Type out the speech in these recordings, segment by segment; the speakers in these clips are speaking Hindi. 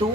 2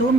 2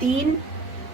3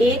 1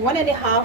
1.5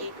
1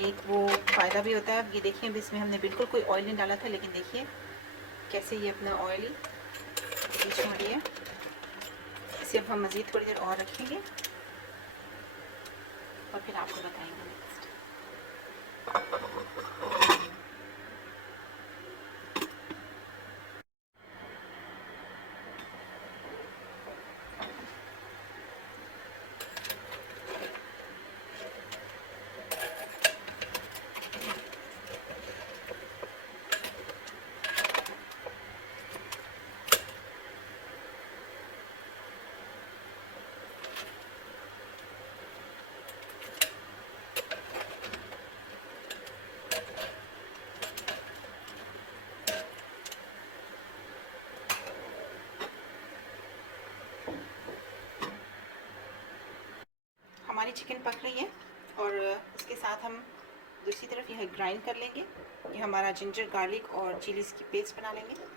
एक वो फ़ायदा भी होता है। अब ये देखें, अभी इसमें हमने बिल्कुल कोई ऑयल नहीं डाला था, लेकिन देखिए कैसे ये अपना ऑयल बीच में है। इसे अब हम मज़ीद थोड़ी देर और रखेंगे और फिर आपको बताएंगे नेक्स्ट। हमारी चिकन पक रही है और इसके साथ हम दूसरी तरफ यह ग्राइंड कर लेंगे। ये हमारा जिंजर गार्लिक और चिलीज़ की पेस्ट बना लेंगे।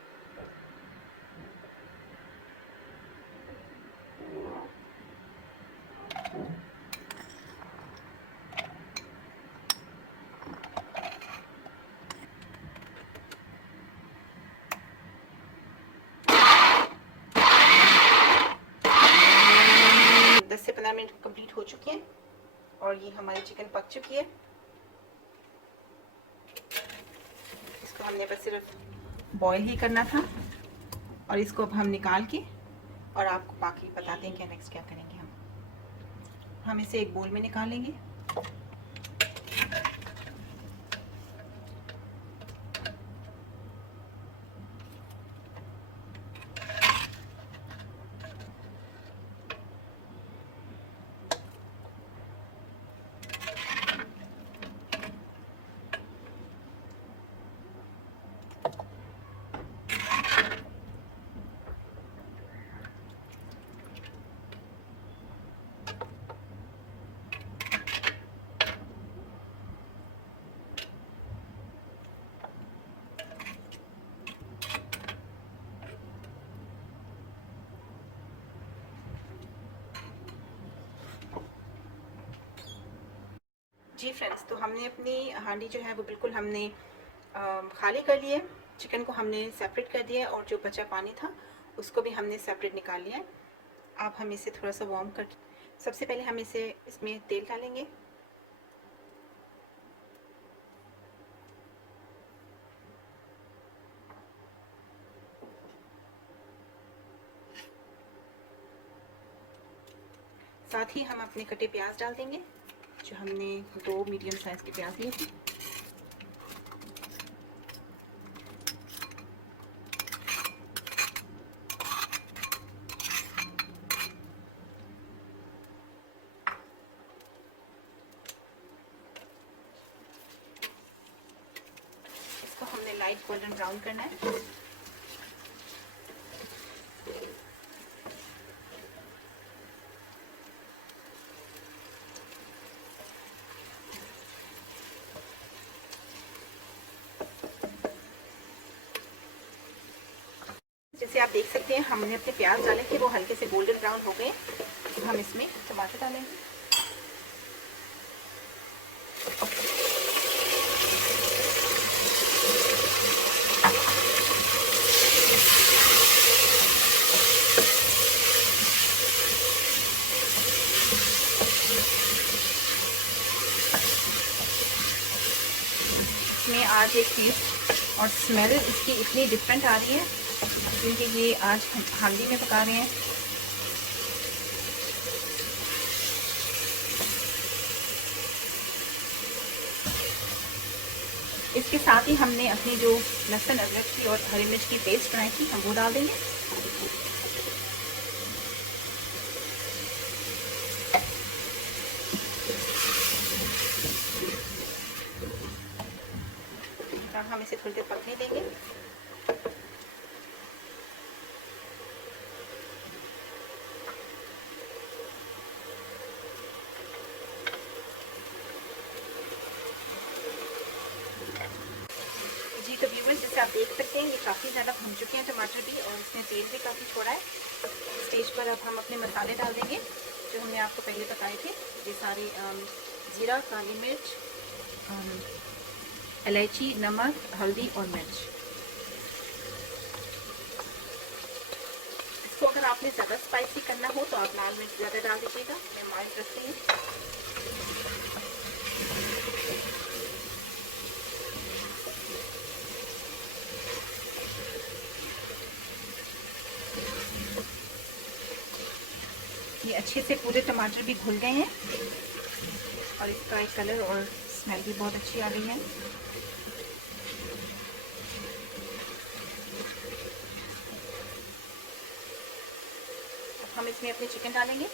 दस से 15 मिनट कंप्लीट हो चुके हैं और ये हमारी चिकन पक चुकी है। इसको हमने बस सिर्फ बॉईल ही करना था और इसको अब हम निकाल के और आपको बाकी बताते हैं कि नेक्स्ट क्या करेंगे। हम इसे एक बोल में निकाल लेंगे। जी फ्रेंड्स, तो हमने अपनी हांडी जो है वो बिल्कुल हमने खाली कर लिया है। चिकन को हमने सेपरेट कर दिया है और जो बचा पानी था उसको भी हमने सेपरेट निकाल लिया है। अब हम इसे थोड़ा सा वार्म कर, सबसे पहले हम इसमें तेल डालेंगे। साथ ही हम अपने कटे प्याज डाल देंगे, जो हमने 2 मीडियम साइज़ के प्याज लिए थे। इसको हमने लाइट गोल्डन ब्राउन करना है। जैसे आप देख सकते हैं, हमने अपने प्याज डाले थे, वो हल्के से गोल्डन ब्राउन हो गए। तो हम इसमें टमाटर डालेंगे। इसमें आज एक टेस्ट और स्मेल इसकी इतनी डिफरेंट आ रही है क्योंकि ये आज हम हांडी में पका रहे हैं। इसके साथ ही हमने अपनी जो लहसुन अदरक की और हरी मिर्च की पेस्ट बनाई थी, हम वो डाल देंगे। हम इसे थोड़ी देर पकने देंगे। जी तो व्यूअर्स, जैसे आप देख सकते हैं ये काफ़ी ज़्यादा भून चुके हैं टमाटर भी, और इसमें तेल भी काफ़ी छोड़ा है। स्टेज पर अब हम अपने मसाले डाल देंगे जो हमने आपको पहले बताए थे। ये सारे ज़ीरा, काली मिर्च, इलायची, नमक, हल्दी और मिर्च। इसको अगर आपने ज़्यादा स्पाइसी करना हो तो आप लाल मिर्च ज़्यादा डाल दीजिएगा, मैं माइल्ड रखती हूँ। ये अच्छे से पूरे टमाटर भी घुल गए हैं और इसका एक कलर और स्मेल भी बहुत अच्छी आ गई है। हम इसमें अपने चिकन डालेंगे।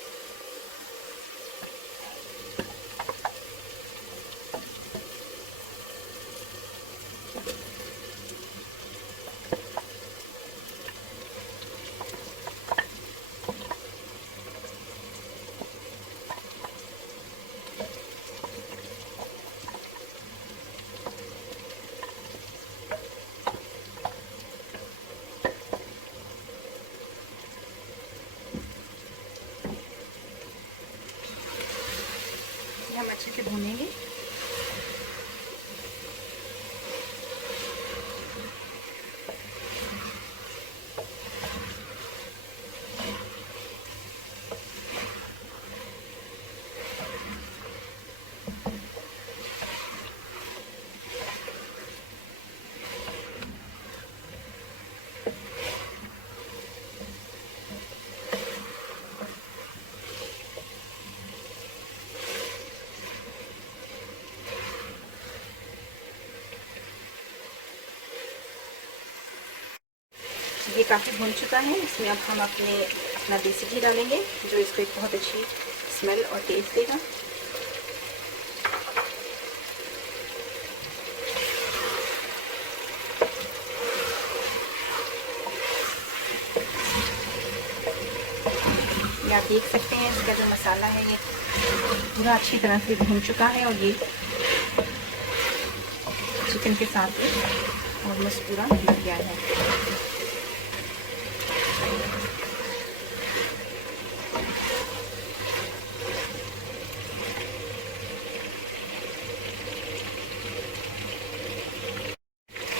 हम अच्छे से भूनेंगे। ये काफ़ी भुन चुका है। इसमें अब हम अपना देसी घी डालेंगे जो इसको एक बहुत अच्छी स्मेल और टेस्ट देगा। ये आप देख सकते हैं इसका जो मसाला है ये पूरा अच्छी तरह से भुन चुका है और ये चिकन के साथ ऑलमोस्ट पूरा लग गया है।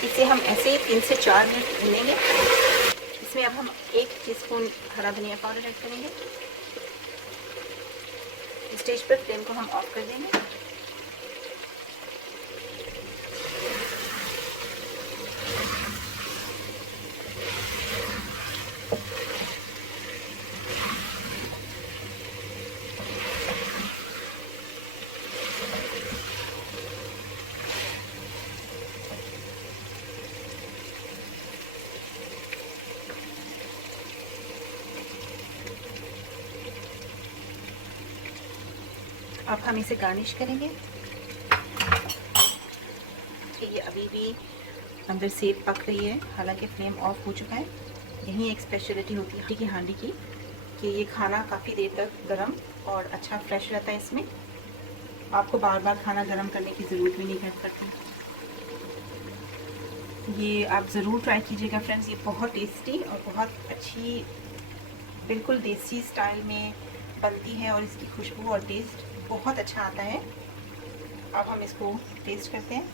इसे हम ऐसे 3 से 4 मिनट भूनेंगे। इसमें अब हम 1 टीस्पून हरा धनिया पाउडर ऐड करेंगे। स्टेज पर फ्लेम को हम ऑफ कर देंगे। अब हम इसे गार्निश करेंगे। ये अभी भी अंदर से पक रही है, हालांकि फ्लेम ऑफ हो चुका है। यही एक स्पेशलिटी होती है की हांडी की कि ये खाना काफ़ी देर तक गरम और अच्छा फ्रेश रहता है। इसमें आपको बार बार खाना गरम करने की ज़रूरत भी नहीं पड़ती। ये आप ज़रूर ट्राई कीजिएगा फ्रेंड्स। ये बहुत टेस्टी और बहुत अच्छी बिल्कुल देसी स्टाइल में बनती है और इसकी खुशबू और टेस्ट बहुत अच्छा आता है। अब हम इसको टेस्ट करते हैं।